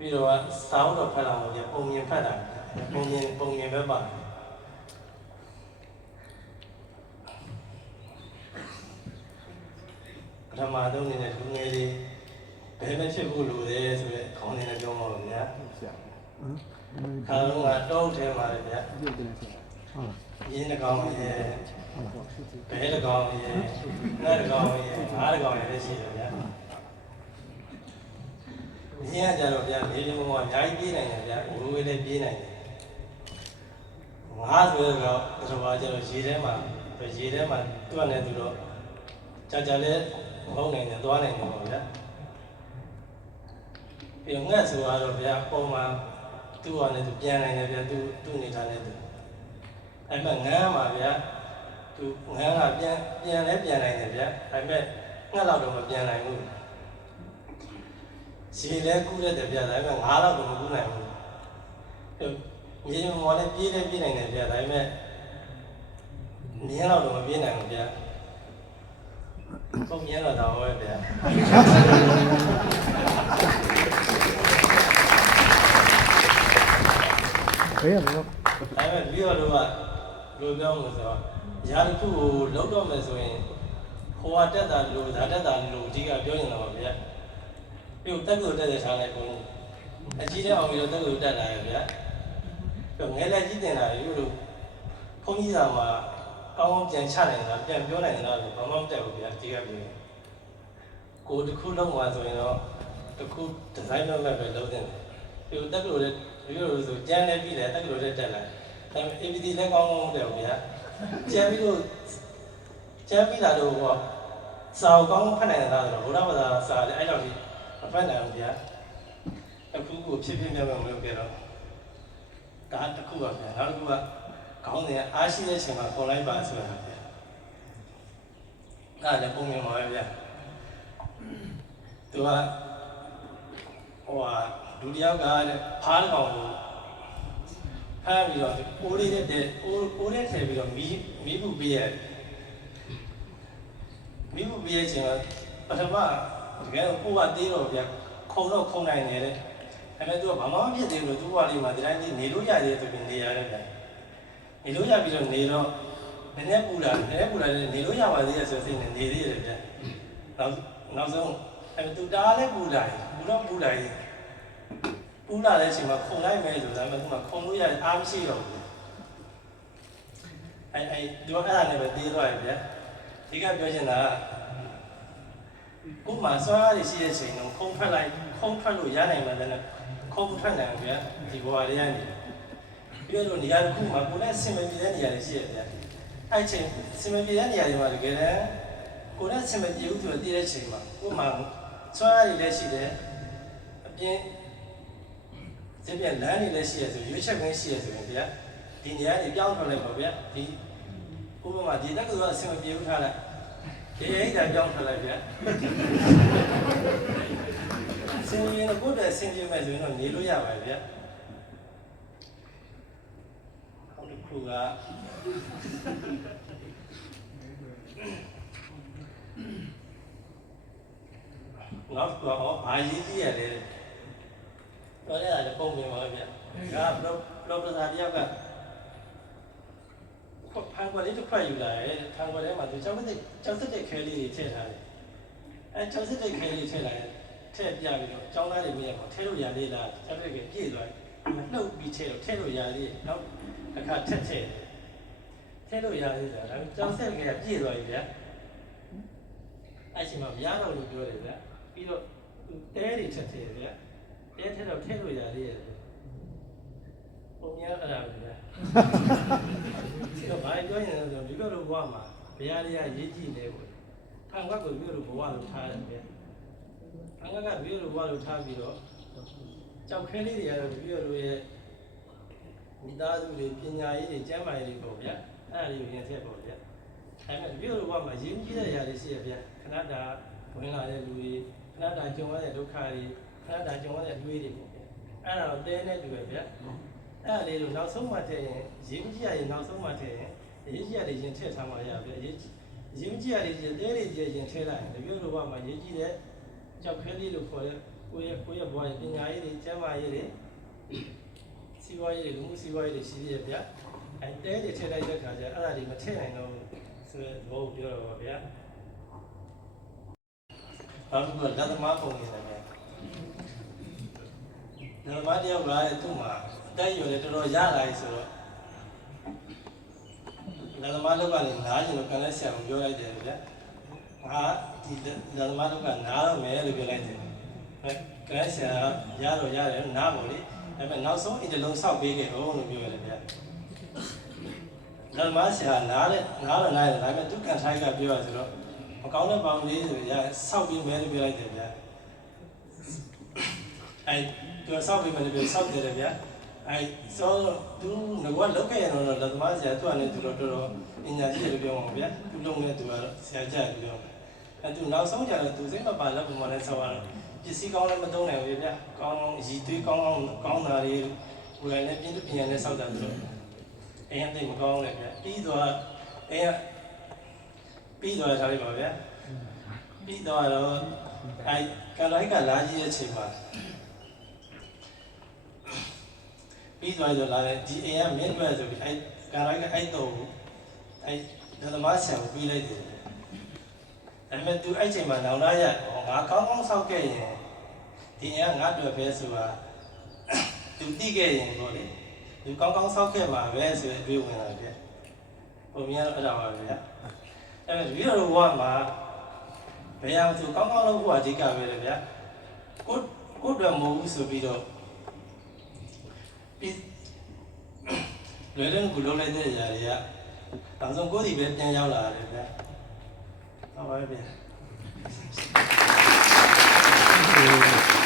ပြီးတော့စောင်းတော့ဖတ်လာလို့ပုံမြင်ဖတ်တာပုံမြင်ပဲပါပထမဆုံးနေတဲ့လူငယ်လေးဘယ်နဲ့ဖြစ်ဖို့လိုလဲဆိုတဲ့ခေါင်းစဉ်နဲ့ပြောမှာပါဗျာခါလုံးကတော့ထဲမှာလေဗျာရင်းတကောင်ရဲ့ဘဲတကောင်ရဲ့ငှက်တကောင်ရဲ့ငါးတကောင်ရဲ့လည်းရှိတယ်ဗျာရင်းရကြတော့ဗျာလေးလေးမောမောအများကြီးပြေးနိုင်တယ်ဗျာဝေးဝေးလေးပြေးနိုင်တယ်ငါးဆိုတော့ပထမကျတော့ရေထဲမှာသူ့နဲ့သူတော့ကြာလဲမဟုတ်နိုင်တယ်သွားနိုင်တယ်ပေါ့ဗျာပြီးငှက်ဆိုတော့ဗျာပုံမှန်သူ့ဟာနဲ့သူပြန်နိုင်တယ်ဗျာသူ့နေထားတဲ့သူအဲ့မဲ့ငန်းမှာဗျာသူငန်းကပြန်လဲပြန်နိုင်တယ်ဗျာအဲ့မဲ့ငှက်တော့မပြန်နိုင်ဘူးရေလဲကူးရတယ်ဗျာဒါပေမဲ့ငါးတော့မကူးနိုင်ဘူးမြေမော်လည်းပြေးနိုင်တယ်ဗျာဒါပေမဲ့မြင်းတော့မပြေးနိုင်ဘူးဗျာပုံမြင်တော့တော့ပဲဗျာဘယ်ရမလဲဒါပေမဲ့ပြီးတော့ကလိုပြောလို့ဆိုတော့ယာတစ်ခုကိုလောက်တော့မယ်ဆိုရင်ဟိုကတက်တာလို့ဒါတက်တာလို့အဓိကပြောနေတာပါဗျာပြီးတော့တက်ကိုတက်တဲ့ထားလိုက်ကိုအကြီးတဲ့အောင်ပြီးတော့တက်ကိုတက်လာရဗျာပြီးငယ်လက်ကြီးတင်လာပြီလို့ဘုန်းကြီးသာမှာကောင်းပြန်ချနိုင်တာပြန်ပြောနိုင်တာလို့ဘာမှမတက်ဘူးဗျာအကြီးကပြောကိုတစ်ခုလုံးမှာဆိုရင်တော့တစ်ခုဒီဇိုင်းမဲ့ပဲလုပ်တင်တယ်ပြီးတော့တက်ကိုလည်းပြီးတော့ဆိုကျန်းလည်းပြီးတယ်တက်ကိုလည်းတက်လာဒါပေမဲ့ APD လည်းကောင်းတယ်ဗျာကျန်းပြီးလာတော့ဟောစာကောင်းဖတ်နိုင်တာဆိုတော့ဘုရားဘာသာစာလည်းအဲ့လောက်ကြီးမဖတ်နိုင်ဘူးဗျာအခုကိုဖြစ်ပြမြောက်မလုပ်ကြတော့ဒါတစ်ခုပါဗျာနောက်တစ်ခုကခေါင်းစဉ်အားရှိတဲ့အချိန်မှာခေါ်လိုက်ပါဆိုတာဗျာအဲ့ဒါလည်းပုံမြင်ပါပဲဗျာသူကလူတယောက်ကဖားကောင်ကိုဖမ်းပြီးတော့အိုးလေးနဲ့အိုးလေးထည့်ပြီးတော့မီးပူပေးရတယ်မီးပူပေးရဲ့အချိန်မှာပထမတကယ်ကိုကသေးတော့ဗျာခုံနိုင်တယ်တဲ့အဲ့မဲ့သူကဘာမှမဖြစ်သေးဘူးလို့သူ့ဘဝလေးမှာဒီတိုင်းကြီးနေလို့ရသေးတယ်ဆိုပြီးနေရတယ်ဗျာနေလို့ရပြီးတော့နေတော့နည်းနည်းပူလာတယ်နေလို့ရပါသေးတယ်ဆိုစိတ်နဲ့နေသေးတယ်ဗျာနောက်ဆုံးအဲ့သူတားလည်းပူလာတယ်ပူလာတဲ့အချိန်မှာခုံလိုက်မယ်ဆိုတာမှသူကခုံလို့ရအားမရှိတော့ဘူးအဲ့သူကအဲ့ဒါနဲ့ပဲတေးသွားတယ်ဗျာဒီကပြောချင်တာကဥမာစွားရရှိတဲ့အချိန်တော့ခုံထွက်လို့ရနိုင်မှလည်းခုံထွက်နိုင်ဗျာဒီဘဝလေးရနေပြီးတော့နေရာတစ်ခုမှာကိုယ်နဲ့ဆင်မပြေတဲ့နေရာတွေရှိရတယ်ဗျာအဲ့ချိန်ဆင်မပြေတဲ့နေရာတွေမှာတကယ်လည်းကိုယ်နဲ့ဆင်မပြေဘူးဆိုတော့တည်တဲ့ချိန်မှာဥမာစွားရည်လည်းရှိတယ်အပြင်ဒီပြန်လမ်းနေလည်းရှိရဆိုရွေးချက်ခင်းရှိရဆိုရင်ဗျာဒီနေရာတွေပြောင်းထွက်လိုက်ပါဗျာဒီဥပမာဒီတက်ကကအဆင်မပြေဘူးထားလိုက်ဒီအိတ်တာပြောင်းထွက်လိုက်ဗျာဆင်ပြေတော့ကိုယ်တည်းဆင်ပြေမယ်ဆိုရင်တော့နေလို့ရပါဗျာဟောဒီခုကနောက်တော့ဘာရေးကြည့်ရလဲတော့လည်းအဲ့ဒါပုံပြင်ပါဗျာဒါဘလော့ပစာတယောက်ကဖန်ခွက်လေးတစ်ခွက်ယူလာတယ်ဖန်ခွက်ထဲမှာသူကြောက်စစ်တဲ့ခဲလေးတွေထည့်ထားတယ်အဲကြောက်စစ်တဲ့ခဲလေးထည့်လိုက်ထည့်ပြပြီးတော့ကျောင်းသားတွေမြင်ရမှာထဲလို့ရသေးလားကြောက်တဲ့ခဲပြည့်သွားတယ်နှုတ်ပြီးထဲလို့ရသေးတယ်နောက်တစ်ခါထည့်လို့ရသေးတယ်ဒါပေမဲ့ကြောက်စစ်ခဲကပြည့်သွားပြီဗျာအဲ့ချိန်မှာမရတော့လို့ပြောတယ်ဗျာပြီးတော့တဲတွေထည့်ဗျာတဲထည့်လို့ရသေးတယ်ပုံများအဲ့ဒါပဲဗျာဒီတော့ဘာပြောရင်လဲဆိုတော့ဒီလိုဘဝမှာဘုရားလေးကရေးကြည့်နေပေါ့ဖန်ခွက်ကိုဒီလိုဘဝလို့ထားတယ်ဗျာဖန်ခွက်ကဒီလိုဘဝလို့ထားပြီးတော့ကြောက်ခဲလေးတွေကတော့ဒီလိုရဲ့မိသားစုတွေပညာရေးတွေကျမ်းမာရေးတွေပေါ့ဗျာအဲ့ဒါလေးကိုရင်ထည့်ပေါ့ဗျာအဲ့မဲ့ဒီလိုဘဝမှာရင်းကြီးတဲ့ຢာတွေရှိရဗျာခဏတာဝင်လာတဲ့လူတွေခဏတာကြုံရတဲ့ဒုက္ခတွေခဏတာကြုံရတဲ့တွေးတွေပေါ့ဗျာအဲ့ဒါတော့တဲနဲ့တူပဲဗျာအဲ့ဒါလေးကိုနောက်ဆုံးမှထည့်ရင်ရင်းကြီးရရင်နောက်ဆုံးမှထည့်ရင်ရင်းကြီးရတွေရင်ထည့်ထားမှရဗျာရင်းကြီးရတွေတဲတွေရင်ထည့်လိုက်ရင်ဒီလိုဘဝမှာရင်းကြီးတဲ့ကြောက်ခဲလေးလို့ခေါ်တဲ့ ကိုယ့်ရဲ့ဘဝရဲ့ပညာရေးတွေကျန်းမာရေးတွေစီးပွားရေးတွေလူမှုစီးပွားရေးတွေရှိသေးရဲ့ဗျာအဲတဲတွေထည့်လိုက်တဲ့ခါကျအဲ့ဒါတွေမထည့်နိုင်တော့ဆိုတဲ့သဘောကိုပြောတော့ပါဗျာနောက်တစ်ခုကလက်သမားပုံနေတယ်ဗျာလက်သမားတယောက်ကလည်းသူ့မှာအတက်ရွယ်လည်းတော်တော်ရလာပြီဆိုတော့လက်သမားလောက်ကလည်းနားကျင်လို့ကန်လက်ဆရာကိုပြောလိုက်တယ်ဗျာငါဒီလက်သမားလောက်ကနားတော့မယ်လို့ပြောလိုက်တယ်ကန်လက်ဆရာရတော့ရတယ်နားပေါ့လေဒါပေမဲ့နောက်ဆုံးအင်တလုံးဆောက်ပေးခဲ့တော့လို့ပြောရတယ်ဗျာလက်သမားဆရာနားတော့နားတယ်ဒါပေမဲ့သူကန်ထိုက်ကပြောရဆိုတော့မကောင်းတဲ့ပေါင်းလေးဆိုရဆောက်ပေးမယ်လို့ပြောလိုက်တယ်ဗျာအဲသူဆောက်ပေးမယ်လို့ပြောဆောက်တယ်ဗျာအဲဆိုသူငါကလောက်ခဲ့ရတော့လက်သမားဆရာသူကလည်းသူတော်တော်ပညာရှိတယ်လို့ပြောမှာဗျာသူလုံးနဲ့သူကတော့ဆရာကြတယ်ပြောအဲသူနောက်ဆုံးကြတော့သူစိတ်မပါလက်ပုံမှန်နဲ့ဆောက်ရတော့ပစ္စည်းကောင်းလည်းမသုံးနိုင်ဘူးဗျာကောင်းရည်သွေးကောင်းတာတွေဟိုလည်းပြင်းပြင်းနဲ့ဆောက်တာဆိုတော့အိမ်ကတိတ်မကောင်းလည်းဗျာပြီးတော့အိမ်ကပြီးတော့ထားလိုက်ပါဗျာပြီးတော့အဲကလိုက်ကလာကြီးရဲ့ချိန်မှာပြီးသွားကြလာတယ်ဒီအိမ်ကမင်းတွေ့ဆိုပြီးအဲကလိုက်ကအဲ့တော့အဲဓမ္မဆရာကိုပြီးလိုက်တယ်ဒါပေမဲ့သူအဲ့ချိန်မှာနောင်လာရငါကောင်းကောင်းဆောက်ခဲ့ရင်ဒီအိမ်ကငါတွေ့ပဲဆိုတာသူသိခဲ့ရင်ပေါ့လေသူကောင်းကောင်းဆောက်ခဲ့မှာပဲဆိုတဲ့အတွေ့ဝင်လာတယ်ပုံမြင်တော့အဲ့ဒါပါပဲဗျာအဲ့ဒါဒီလိုဘဝမှာဘယ်အောင်သူကောင်းကောင်းလုပ်ဖို့အဓိကပဲလေဗျာကိုတော့မဟုတ်ဘူးဆိုပြီးတော့ပြီးလွယ်လွယ်ကူလုပ်လိုက်တဲ့အရာတွေကနောက်ဆုံးကိုယ်စီပဲပြန်ရောက်လာတယ်ဗျာဟုတ်ပါရဲ့ဗျာ